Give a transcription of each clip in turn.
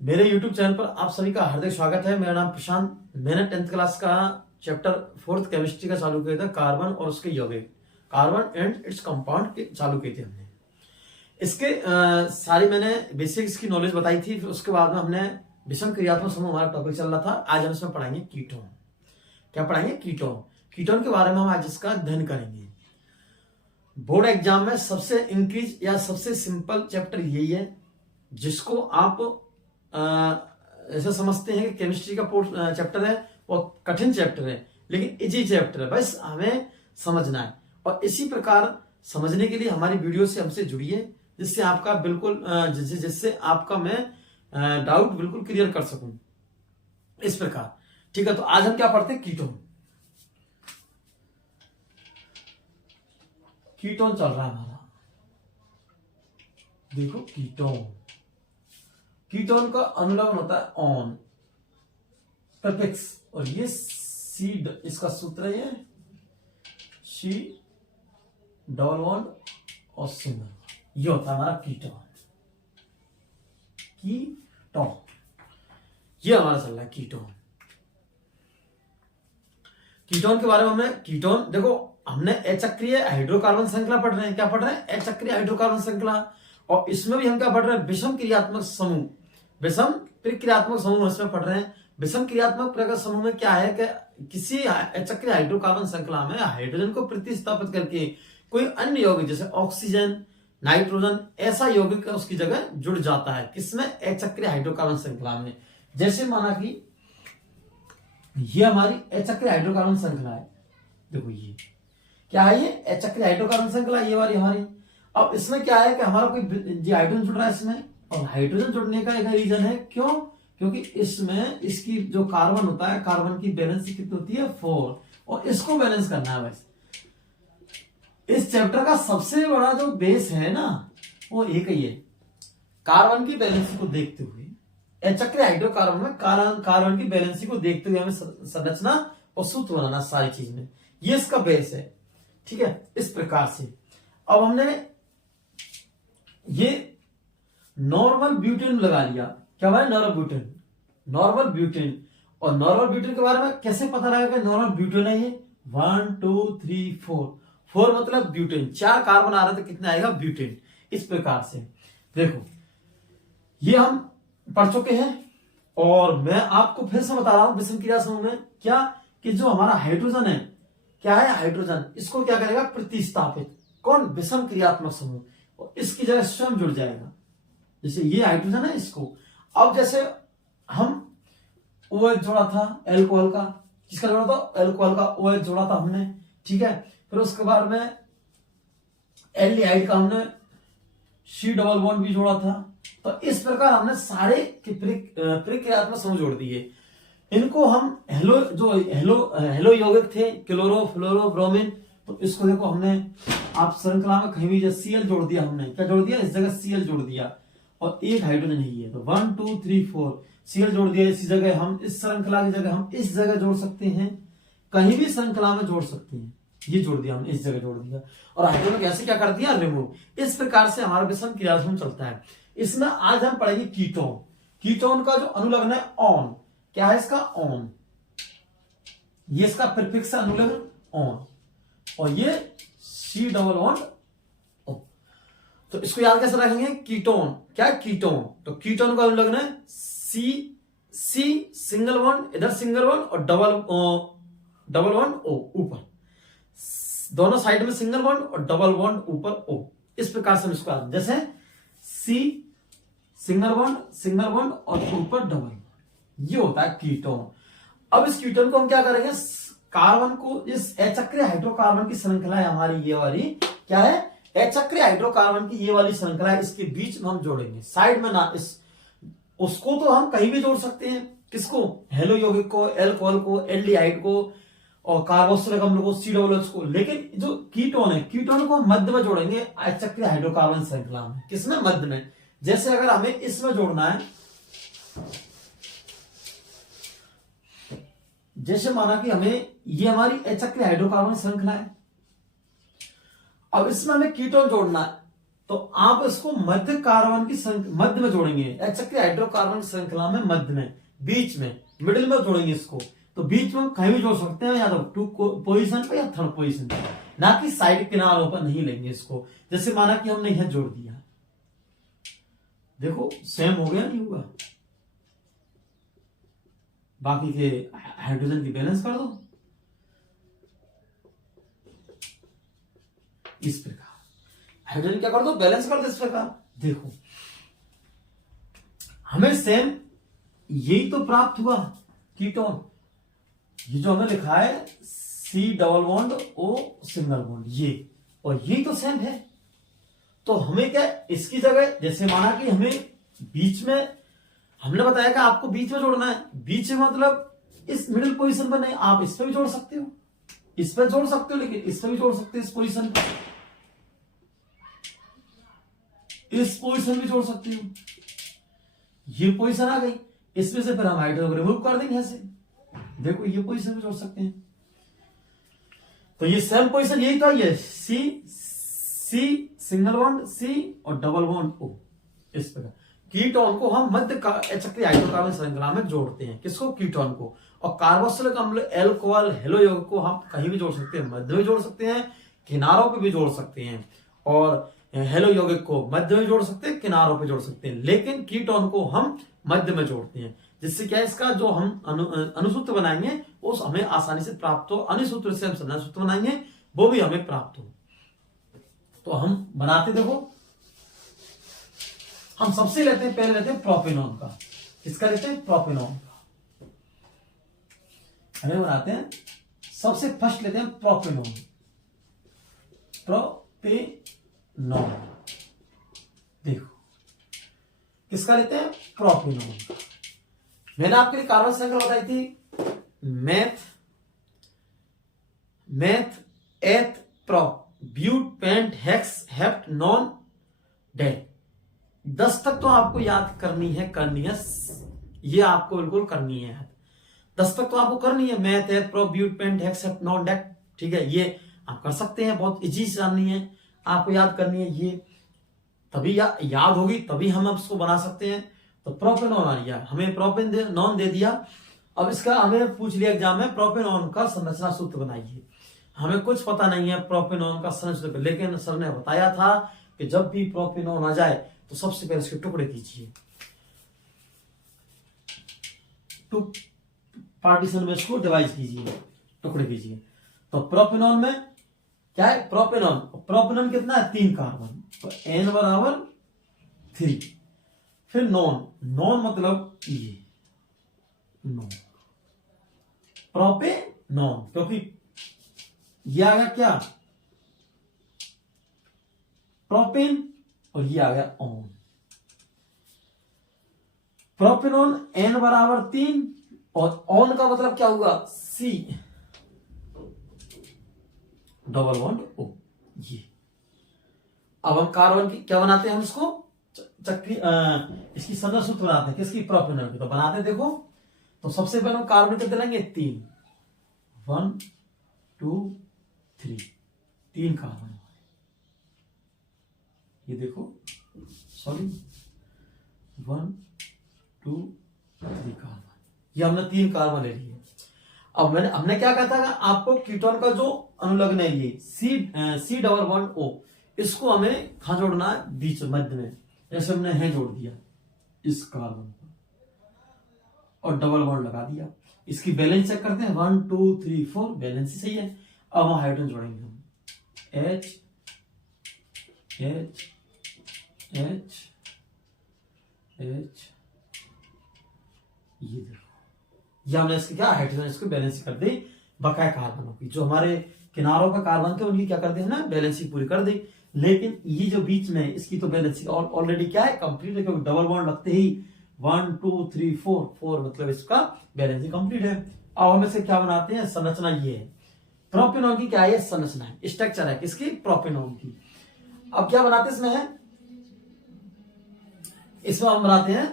मेरे YouTube channel पर आप सभी का हार्दिक स्वागत है। मेरा नाम प्रशांत। मैंने 10th क्लास का चैप्टर 4th केमिस्ट्री का चालू किया था, कार्बन और उसके यौगिक, कार्बन एंड इट्स कंपाउंड के चालू किए थे हमने। इसके सारी मैंने बेसिक्स की नॉलेज बताई थी। फिर उसके बाद में हमने विषम क्रियात्मक समूह हमारा टॉपिक चल रहा था। आज हम इसमें पढ़ाएंगे कीटोन। क्या पढ़ाएंगे? कीटोन। कीटोन के बारे में हम आज इसका अध्ययन करेंगे। बोर्ड एग्जाम में सबसे इंक्रीज या सबसे सिंपल चैप्टर यही है, जिसको आप ऐसा समझते हैं कि केमिस्ट्री का चैप्टर है वो कठिन चैप्टर है, लेकिन इजी चैप्टर है, बस हमें समझना है। और इसी प्रकार समझने के लिए हमारी वीडियो से हमसे जुड़िए, जिससे आपका बिल्कुल जिससे आपका मैं डाउट बिल्कुल क्लियर कर सकूं। इस प्रकार ठीक है। तो आज हम क्या पढ़ते हैं? कीटोन। कीटोन चल रहा है हमारा, देखो कीटोन। कीटोन का अनुलग्न होता है ऑन, प्रीफिक्स, और ये सी, इसका सूत्र है ये सी डबल बॉन्ड और सिंगल, ये होता है हमारा कीटोन। कीटोन ये हमारा चल रहा है कीटोन। कीटोन के बारे में हमें, कीटोन देखो, हमने अचक्रीय हाइड्रोकार्बन श्रृंखला पढ़ रहे हैं। क्या पढ़ रहे हैं? अचक्रीय हाइड्रोकार्बन श्रृंखला। और इसमें भी हम क्या पढ़ रहे हैं? विषम क्रियात्मक समूह। विषम प्रक्रियात्मक समूह इसमें पढ़ रहे हैं। विषम क्रियात्मक प्रकार समूह में क्या है कि किसी अचक्रीय हाइड्रोकार्बन श्रृंखला में हाइड्रोजन को प्रतिस्थापित करके कोई अन्य यौगिक जैसे ऑक्सीजन, नाइट्रोजन, ऐसा यौगिक उसकी जगह जुड़ जाता है। किसमें? अचक्रीय हाइड्रोकार्बन श्रृंखला में। जैसे माना कि ये हमारी अचक्रीय हाइड्रोकार्बन श्रृंखला है। देखो ये क्या है? ये अचक्रीय हाइड्रोकार्बन श्रृंखला ये वाली हमारी। अब इसमें क्या है कि हमारा कोई हाइड्रोजन जुड़ रहा है इसमें, और हाइड्रोजन जुड़ने का एक रीजन है। क्यों? क्योंकि इसमें इसकी जो कार्बन होता है, कार्बन की बैलेंस कितनी होती है? 4, और इसको बैलेंस करना है। बस इस चैप्टर का सबसे बड़ा जो बेस है ना, वो एक ही है। कार्बन की बैलेंस को देखते हुए, अचक्रीय हाइड्रोकार्बन में कार्बन की बैलेंस को देखते हुए हमें संरचना और सूत्र बनाना सारी चीज में, ये इसका बेस है। ठीक है, इस प्रकार से अब हमने ये नॉर्मल ब्यूटेन लगा लिया। क्या भाई? Normal butane, normal butane. और नॉर्मल ब्यूटेन के बारे में कैसे पता लगेगा नॉर्मल ब्यूटेन है? ये 1 2 3 4, 4 मतलब ब्यूटेन। 4 कार्बन आ रहे तो कितना आएगा? ब्यूटेन। इस प्रकार से देखो, ये हम पढ़ चुके हैं। और मैं आपको फिर से बता रहा हूं विषम क्रिया समूह में क्या, कि जो हमारा हाइड्रोजन है, क्या है? हाइड्रोजन, इसको क्या करेगा? प्रतिस्थापित। कौन? विषम क्रियात्मक समूह, और इसकी जगह स्वयं जुड़ जाएगा। जैसे ये हाइड्रोजन है, इसको अब जैसे हम OH जोड़ा था एल्कोहल का, किसका जोड़ा था? एल्कोहल का OH जोड़ा था हमने। ठीक है, फिर उसके बाद में एल्डिहाइड का हमने C डबल बॉन्ड भी जोड़ा था। तो इस प्रकार हमने सारे प्रक्रियात्मक समूह जोड़ दिए। इनको हम हेलो यौगिक थे, क्लोरो, फ्लोरो, ब्रोमीन, तो इसको देखो हमने आप श्रृंखला में कहीं भी Cl जोड़ दिया। हमने क्या जोड़ दिया? इस जगह Cl जोड़ दिया, और एक हाइड्रोजन ही है, तो 1 2 3 4 Cl जोड़ दिया। इसी जगह हम इस श्रृंखला की जगह हम इस जगह जोड़ सकते हैं, कहीं भी श्रृंखला में जोड़ सकते हैं। ये जोड़ दिया हमने, इस जगह जोड़ दिया, और हाइड्रोजन कैसे क्या कर दिया? रिमूव। इस प्रकार से हमारा विषम क्रियात्मक चलता है। इसमें आज हम पढ़ेंगे कीटोन। कीटोन का जो अनुलग्न है ऑन, क्या है इसका? ऑन। ये इसका प्रीफिक्स है अनुलग्न ऑन, और ये C डबल बॉन्ड O। तो इसको याद कैसे रखेंगे? कीटोन। क्या है? कीटोन। तो कीटोन का अनुलग्न है C सिंगल बॉन्ड, इधर सिंगल बॉन्ड, और डबल बॉन्ड O ऊपर, दोनों साइड में सिंगल बॉन्ड और डबल बॉन्ड ऊपर O। इस प्रकार से हम इसको याद, जैसे C सिंगल बॉन्ड और ऊपर डबल बॉन्ड, ये होता है कीटोन। अब इस कीटोन को हम क्या करेंगे? कार्बन को, इस अचक्रीय हाइड्रोकार्बन की श्रृंखला है हमारी ये वाली, क्या है? अचक्रीय हाइड्रोकार्बन की ये वाली श्रृंखला है, इसके बीच में हम जोड़ेंगे, साइड में ना। उसको तो हम कहीं भी जोड़ सकते हैं। किसको? हेलो यौगिक को, एल्कोहल को, एल्डिहाइड को, और कार्बोक्सिलिक अम्ल को, COOH को। लेकिन जो कीटोन है, कीटोन को मध्य में जोड़ेंगे अचक्रीय हाइड्रोकार्बन श्रृंखला में। किसमें? मध्य में। जैसे अगर हमें इसमें जोड़ना है, जैसे माना कि हमें, ये हमारी अचक्रीय हाइड्रोकार्बन श्रृंखला है, अब इसमें हमें कीटोन जोड़ना है, तो आप इसको मध्य कार्बन की मध्य में जोड़ेंगे, चक्रीय हाइड्रोकार्बन श्रृंखला में मध्य में, बीच में, मिडिल में जोड़ेंगे इसको। तो बीच में कहीं भी जोड़ सकते हैं, या तो टू पोजीशन पे या थर्ड पोजीशन पे, ना कि साइड किनारों पर नहीं लेंगे इसको। जैसे माना कि हमने यहां जोड़ दिया, देखो सेम हो गया नहीं हुआ, बाकी के हाइड्रोजन की बैलेंस कर दो इस प्रकार, हाइड्रोजन क्या कर दो, बैलेंस कर दो इस प्रकार। देखो हमें सेम यही तो प्राप्त हुआ कीटोन, ये जो हमने लिखा है C double bond O single bond, ये और यही तो सेम है। तो हमें क्या इसकी जगह, जैसे माना कि हमें बीच में, हमने बताया कि आपको बीच में जोड़ना है, बीच में मतलब इस मिडिल पोजीशन पर नहीं, आप इस पे भी जोड़ सकते हो, इस पे जोड़ सकते हो, लेकिन इस पे भी जोड़ सकते हो, इस पोजीशन पर, इस पोजीशन भी जोड़ सकते हो। ये पोजीशन आ गई, इसमें से फिर हम हाइड्रोजन को रिमूव कर देंगे ऐसे, देखो ये पोजीशन भी जोड़ सकते हैं। तो ये सेम पोजीशन यही था, ये सी सी सिंगल बॉन्ड सी और डबल बॉन्ड ओ, इस प्रकार कीटोन को हम मध्य चक्रीय हाइड्रोकार्बन श्रृंखला में जोड़ते हैं, किसको, कीटोन को। और कार्बोक्सिलिक अम्ल एल्कोहल हेलो यौगिक को हम कहीं भी जोड़ सकते हैं, मध्य में जोड़ सकते हैं, किनारों पे भी जोड़ सकते हैं, और हेलो यौगिक को मध्य में जोड़ सकते हैं, किनारों पे जोड़ सकते हैं, लेकिन कीटोन को हम मध्य में जोड़ते हैं, जिससे क्या इसका जो हम अनुसूत्र बनाएंगे उस हमें आसानी से प्राप्त हो, अनुसूत्र से हम संधारण सूत्र बनाएंगे वो भी हमें प्राप्त हो। तो हम बनाते, देखो हम सबसे लेते हैं, पहले लेते हैं प्रोपेनॉन का, किसका लेते हैं, प्रोपेनॉन का। हमें बनाते हैं, सबसे फर्स्ट लेते हैं प्रोपेनॉन, प्रोपेनॉन, देखो किसका लेते हैं, प्रोपेनॉन। मैंने आपके लिए कार्बन श्रृंखला बताई थी, meth eth pro but pent hex hept non dec. 10 तक तो आपको याद करनी है, ये आपको बिल्कुल करनी है याद, 10 तक तो आपको करनी है, meth eth pro but pent hex hept non dec, ठीक है, ये आप कर सकते हैं, बहुत इजी से जाननी है, आपको याद करनी है, ये तभी याद होगी, तभी हम अब इसको बना सकते हैं। तो प्रोपेनॉन आ गया, हमें प्रोपेनॉन दे दिया। अब इसका हमें पूछ लिया एग्जाम में, प्रोपेनॉन का संरचना सूत्र बनाइए। हमें कुछ पता नहीं है प्रोपेनॉन का संरचना सूत्र, लेकिन सर ने बताया था कि जब भी प्रोपेनॉन आ जाए तो सबसे पहले इसके टुकड़े कीजिए, पार्टीशन में इसको डिवाइड कीजिए, टुकड़े कीजिए। तो प्रोपेनॉन में क्या है, प्रोपेनॉन कितना है, 3 कार्बन, तो n बराबर 3। फिर नॉन मतलब ये नॉन, प्रोपेनॉन, क्योंकि ये आ गया क्या, प्रोपेन, और ये आ गया ऑन। प्रोपेनॉन n बराबर 3, और ऑन का मतलब क्या हुआ, C डबल बॉन्ड O, ये। अब हम कार्बन की क्या बनाते हैं, हम इसको चक्री इसकी संरचना सूत्र बनाते हैं, किसकी, प्रोपेनॉन की। तो बनाते हैं, देखो तो सबसे पहले हम कार्बन कितने लेंगे, 3, 1 2 3 कार्बन, ये देखो सॉरी 1 2 3 कार्बन, ये हमने 3 कार्बन ले लिए। अब हमने क्या कहता है, आपको कीटोन का जो अनुलग्न है ये सी डबल बॉन्ड ओ, इसको हमें कहां जोड़ना है, बीच मध्य में, जैसे हमने है जोड़ दिया इस कार्बन पर और डबल बॉन्ड लगा दिया। इसकी बैलेंस चेक करते हैं, 1 2 3 4, बैलेंस ही सही है। अब हम हाइड्रोजन जोड़ेंगे, हम H H H H, ये देखो, ये हमने इसकी क्या हाइड्रोजन इसको बैलेंस कर दी, बकाया कार्बनों की, जो हमारे किनारों पे कार्बन थे उनकी क्या कर दी हमने, बैलेंस ही पूरी कर दी। लेकिन ये जो बीच में इसकी तो बैलेंस ऑलरेडी क्या है, कंप्लीट है, क्योंकि डबल बॉन्ड लगते ही 1 2 3 4 मतलब इसका बैलेंस ही कंप्लीट है। अब हम इसे क्या बनाते हैं, संरचना ये है, प्रोपेनॉन की क्या है, संरचना है, स्ट्रक्चर है, किसकी, प्रोपेनॉन की। अब क्या बनाते हैं इसमें हम बनाते हैं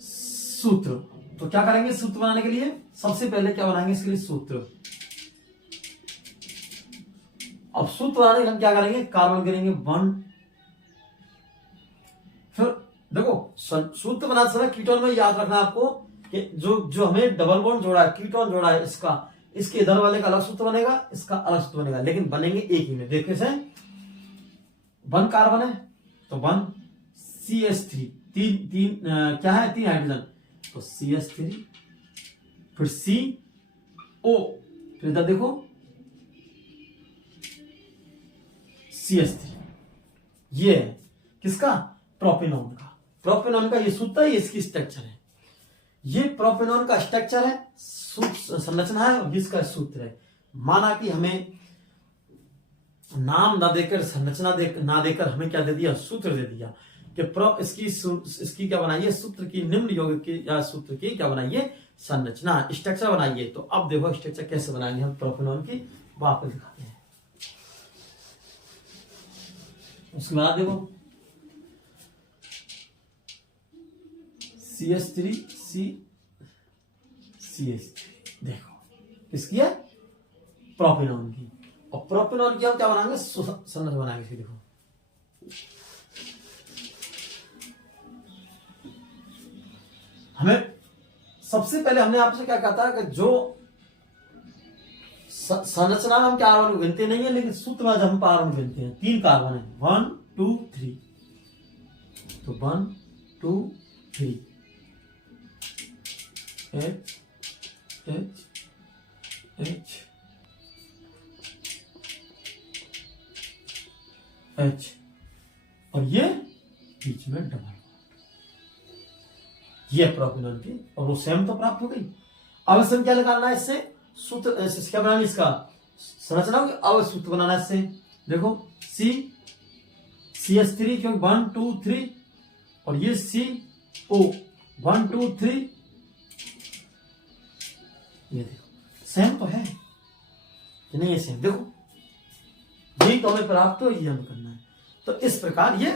सूत्र। तो क्या करेंगे सूत्र बनाने के लिए, सबसे पहले क्या बनाएंगे इसके लिए सूत्र। अब सूत्र बनाने के हम क्या करेंगे, कार्बन करेंगे 1, फिर देखो सूत्र बनाते समय कीटोन में याद रखना आपको कि जो हमें डबल बॉन्ड जोड़ा है, कीटोन जोड़ा है, इसके इधर वाले का अलग सूत्र बनेगा, इसका अलग सूत्र बनेगा, लेकिन बनेंगे एक ही में। देखो इसे 1 कार्बन है तो 1 CH3, तीन क्या है, 3 हाइड्रोजन, तो CH3, फिर CO, फिर इधर देखो CH3। ये है किसका, प्रोपेनॉन का। प्रोपेनॉन का ये सूत्र है, ये इसकी स्ट्रक्चर है। ये प्रोपेनॉन का स्ट्रक्चर है, संरचना है, और इसका सूत्र है। माना कि हमें नाम ना देकर, संरचना ना देकर हमें क्या दे दिया, सूत्र दे दिया कि इसकी क्या बनाइए, सूत्र की, निम्न यौगिक की या सूत्र की क्या बनाइए, संरचना, स्ट्रक्चर बनाइए। तो अब देखो स्ट्रक्चर कैसे बनाएंगे हम प्रोपेनॉन की, वापस दिखाते हैं। उसके बाद देखो CH3 CH3, देखो किसकी है, प्रोपेनॉन की। और प्रोपेनॉन की हम क्या बनाएंगे, संरचना बनाएंगे। देखो हमें सबसे पहले हमने आपसे क्या कहा था कि जो संरचना में हम कार्बन को गिनते नहीं है, लेकिन सूत्र में जब हम कार्बन गिनते हैं, 3 कार्बन है, 1 2 3, तो 1 2 3 H H H H, और ये बीच में डबल, ये प्रोपेनॉन की, और वो सेम तो प्राप्त हो गई। अब इसमें क्या निकालना है, इससे सूत्र, क्या बनाना है, इसका संरचना होगी। अब सूत्र बनाना है इससे, देखो CH3 क्योंकि 1 2 3, और ये CO 1 2 3, ये देखो सेम तो है कि नहीं, ये सेम, देखो यही तो हमें प्राप्त हो, ये हमें करना है। तो इस प्रकार ये